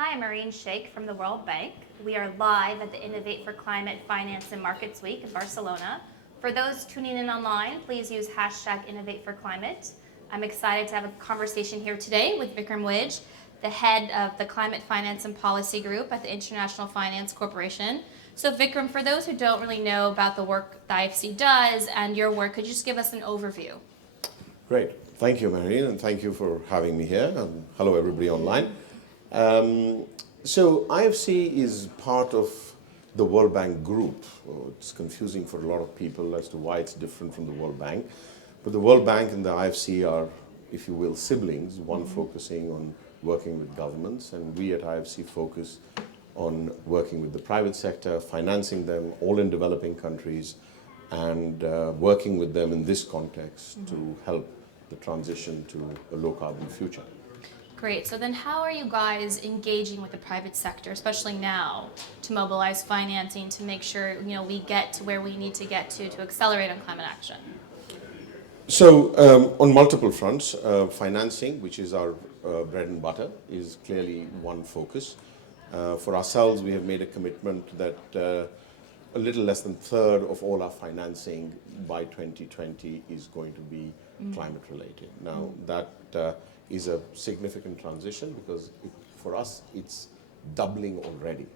Hi, I'm Mehreen Sheikh from the World Bank. We are live at the Innovate for Climate Finance and Markets Week in Barcelona. For those tuning in online, please use hashtag Innovate for Climate. I'm excited to have a conversation here today with Vikram Widge, the head of the Climate Finance and Policy Group at the International Finance Corporation. So Vikram, for those who don't really know about the work the IFC does and your work, could you just give us an overview? Great. Thank you, Mehreen, and thank you for having me here. And hello, everybody online. So IFC is part of the World Bank group. Well, it's confusing for a lot of people as to why it's different from the World Bank. But the World Bank and the IFC are, if you will, siblings, one focusing on working with governments, and we at IFC focus on working with the private sector, financing them, all in developing countries, and working with them in this context to help the transition to a low-carbon future. Great. So then how are you guys engaging with the private sector, especially now, to mobilize financing to make sure we get to where we need to get to accelerate on climate action? So on multiple fronts, financing, which is our bread and butter, is clearly one focus. For ourselves, we have made a commitment that a little less than a third of all our financing by 2020 is going to be climate related. Now that is a significant transition because for us it's doubling already.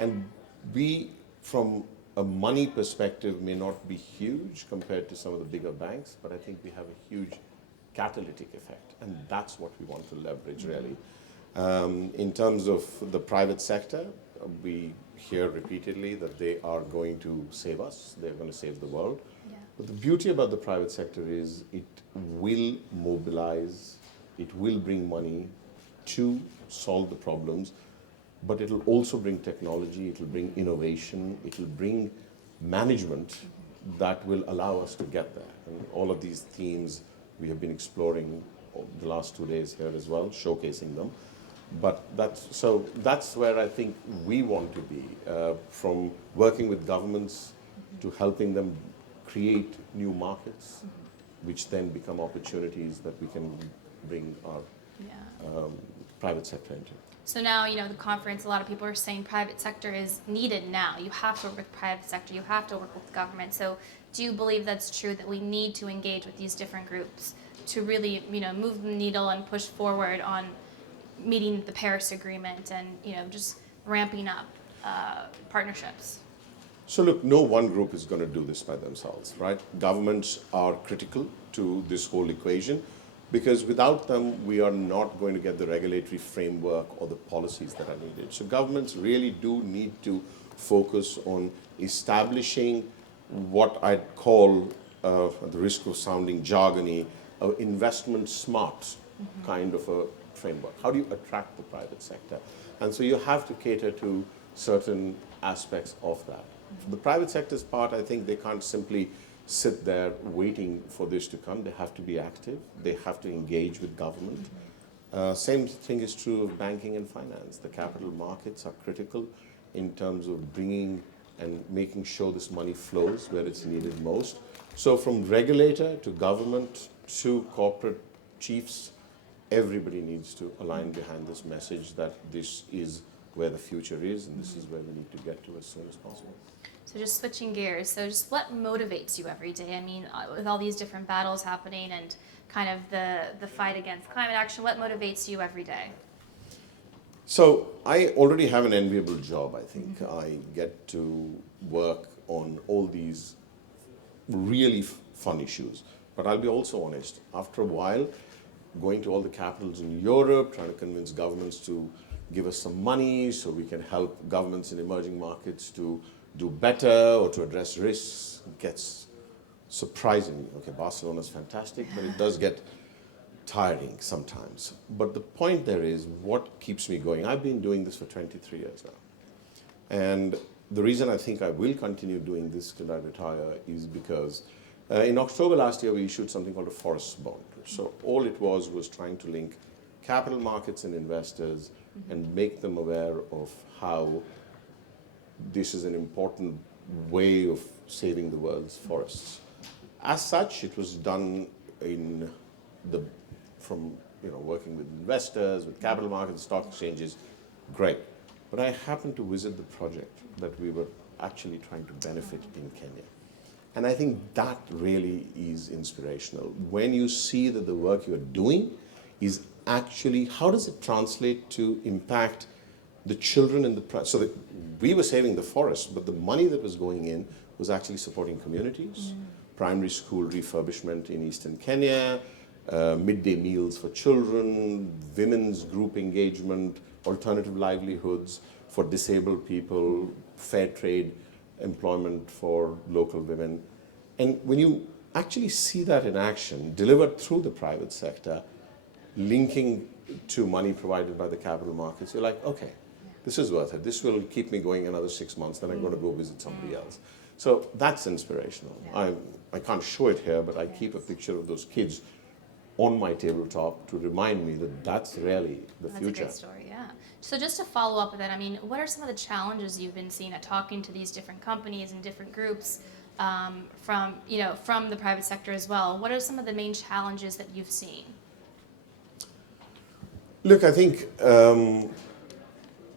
And we, from a money perspective, may not be huge compared to some of the bigger banks, but I think we have a huge catalytic effect, and that's what we want to leverage really. In terms of the private sector, we hear repeatedly that they are going to save us, they're going to save the world. Yeah. But the beauty about the private sector is it will mobilize, it will bring money to solve the problems, but it'll also bring technology, it'll bring innovation, it'll bring management that will allow us to get there. And all of these themes we have been exploring the last 2 days here as well, showcasing them. But that's where I think we want to be, from working with governments to helping them create new markets, which then become opportunities that we can bring our private sector into. So now, the conference, a lot of people are saying private sector is needed now. You have to work with private sector, you have to work with government. So do you believe that's true, that we need to engage with these different groups to really, move the needle and push forward on meeting the Paris Agreement and, just ramping up partnerships? So look, no one group is going to do this by themselves, right? Governments are critical to this whole equation because without them, we are not going to get the regulatory framework or the policies that are needed. So governments really do need to focus on establishing what I'd call, at the risk of sounding jargony, an investment smart kind of a framework. How do you attract the private sector? And so you have to cater to certain aspects of that. For the private sector's part, I think they can't simply sit there waiting for this to come. They have to be active. They have to engage with government. Same thing is true of banking and finance. The capital markets are critical in terms of bringing and making sure this money flows where it's needed most. So from regulator to government to corporate chiefs, everybody needs to align behind this message that this is where the future is and this is where we need to get to as soon as possible. So just switching gears, so just what motivates you every day? I mean, with all these different battles happening and kind of the fight against climate action, what motivates you every day? So I already have an enviable job, I think. I get to work on all these really fun issues. But I'll be also honest, after a while, going to all the capitals in Europe, trying to convince governments to give us some money so we can help governments in emerging markets to do better or to address risks gets surprising. Okay, Barcelona is fantastic, but it does get tiring sometimes. But the point there is what keeps me going. I've been doing this for 23 years now. And the reason I think I will continue doing this till I retire is because in October last year, we issued something called a forest bond. So all it was trying to link capital markets and investors and make them aware of how this is an important way of saving the world's forests. As such, it was done from working with investors, with capital markets, stock exchanges, great. But I happened to visit the project that we were actually trying to benefit in Kenya. And I think that really is inspirational. When you see that the work you're doing is actually, how does it translate to impact the children in the, so that we were saving the forest, but the money that was going in was actually supporting communities, primary school refurbishment in Eastern Kenya, midday meals for children, women's group engagement, alternative livelihoods for disabled people, fair trade, employment for local women. And when you actually see that in action, delivered through the private sector, linking to money provided by the capital markets, you're like, okay, this is worth it. This will keep me going another 6 months, then I'm going to go visit somebody else. So that's inspirational. I can't show it here, but I keep a picture of those kids on my tabletop to remind me that that's really the future. That's a great story, yeah. So just to follow up with that, I mean, what are some of the challenges you've been seeing at talking to these different companies and different groups from the private sector as well? What are some of the main challenges that you've seen? Look, I think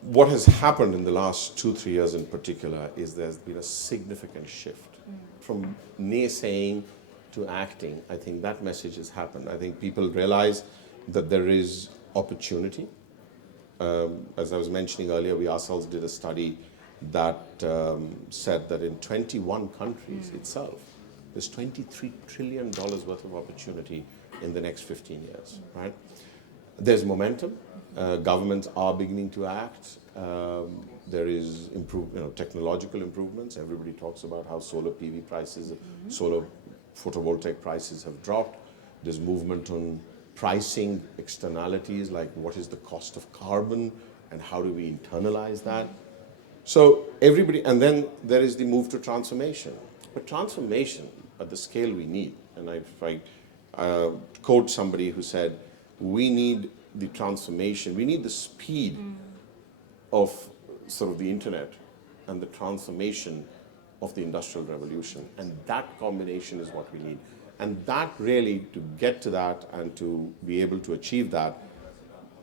what has happened in the last 2-3 years in particular is there's been a significant shift from naysaying to acting. I think that message has happened. I think people realize that there is opportunity. As I was mentioning earlier, we ourselves did a study that said that in 21 countries itself, there's $23 trillion worth of opportunity in the next 15 years, right? There's momentum. Governments are beginning to act. There is technological improvements. Everybody talks about how solar PV prices, solar photovoltaic prices have dropped. There's movement on pricing externalities, like what is the cost of carbon and how do we internalize that? So everybody, and then there is the move to transformation. But transformation at the scale we need, and I quote somebody who said, we need the transformation, we need the speed of sort of the internet and the transformation of the Industrial Revolution. And that combination is what we need. And that really, to get to that and to be able to achieve that,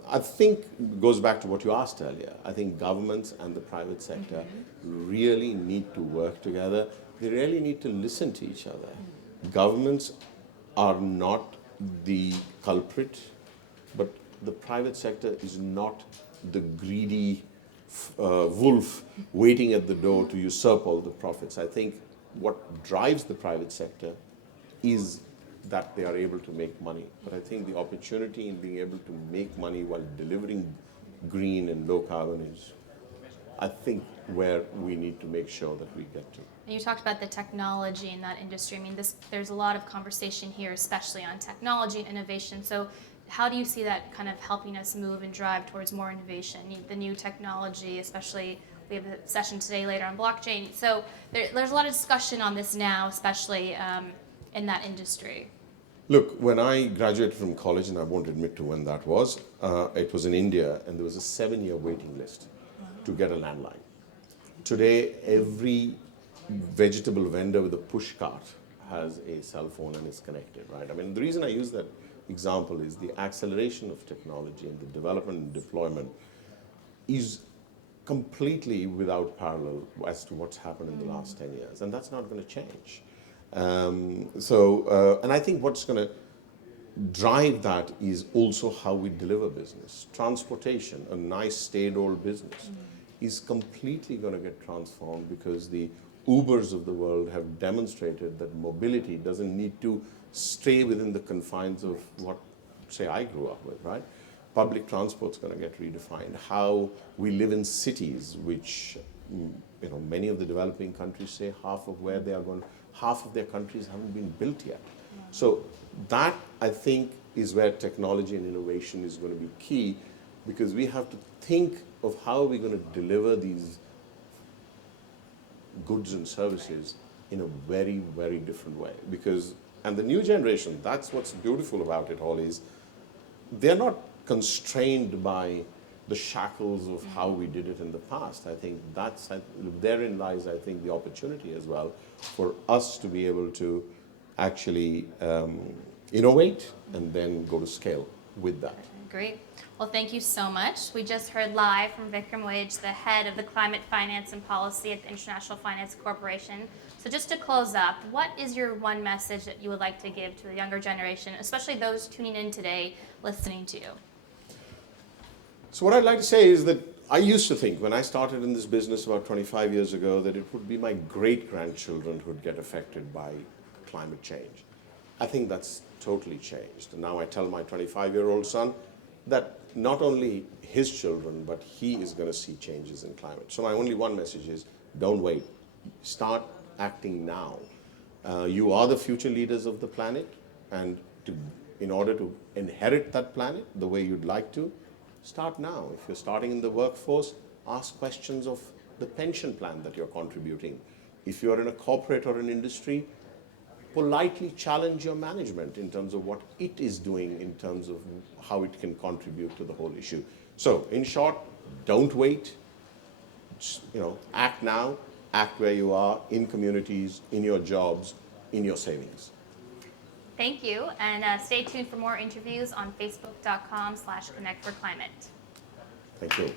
I think goes back to what you asked earlier. I think governments and the private sector really need to work together. They really need to listen to each other. Governments are not the culprit, but the private sector is not the greedy wolf waiting at the door to usurp all the profits. I think what drives the private sector is that they are able to make money. But I think the opportunity in being able to make money while delivering green and low carbon is, I think, where we need to make sure that we get to. And you talked about the technology in that industry. I mean, there's a lot of conversation here, especially on technology and innovation. So how do you see that kind of helping us move and drive towards more innovation? The new technology, especially, we have a session today later on blockchain. So there's a lot of discussion on this now, especially in that industry. Look, when I graduated from college, and I won't admit to when that was, it was in India, and there was a 7-year waiting list to get a landline. Today, every vegetable vendor with a push cart has a cell phone and is connected, right? I mean, the reason I use that example is the acceleration of technology and the development and deployment is completely without parallel as to what's happened in the last 10 years, and that's not going to change. And I think what's going to drive that is also how we deliver business. Transportation, a nice staid-old business, is completely going to get transformed because the Ubers of the world have demonstrated that mobility doesn't need to stay within the confines of what, say, I grew up with, right? Public transport's going to get redefined. How we live in cities, which many of the developing countries say half of their countries haven't been built yet. So that, I think, is where technology and innovation is going to be key, because we have to think of how we're going to deliver these goods and services in a very, very different way. And the new generation, that's what's beautiful about it all, is they're not constrained by the shackles of how we did it in the past. I think therein lies, I think, the opportunity as well for us to be able to actually innovate and then go to scale with that. Great. Well, thank you so much. We just heard live from Vikram Widge, the head of the Climate Finance and Policy at the International Finance Corporation. So just to close up, what is your one message that you would like to give to the younger generation, especially those tuning in today, listening to you? So what I'd like to say is that I used to think when I started in this business about 25 years ago that it would be my great-grandchildren who would get affected by climate change. I think that's totally changed. And now I tell my 25-year-old son that not only his children, but he is going to see changes in climate. So my only one message is don't wait. Start acting now. You are the future leaders of the planet, and in order to inherit that planet the way you'd like to, start now. If you're starting in the workforce, ask questions of the pension plan that you're contributing. If you're in a corporate or an industry, politely challenge your management in terms of what it is doing in terms of how it can contribute to the whole issue. So, in short, don't wait. Just, act now, act where you are, in communities, in your jobs, in your savings. Thank you, and stay tuned for more interviews on facebook.com/connectforclimate. Thank you.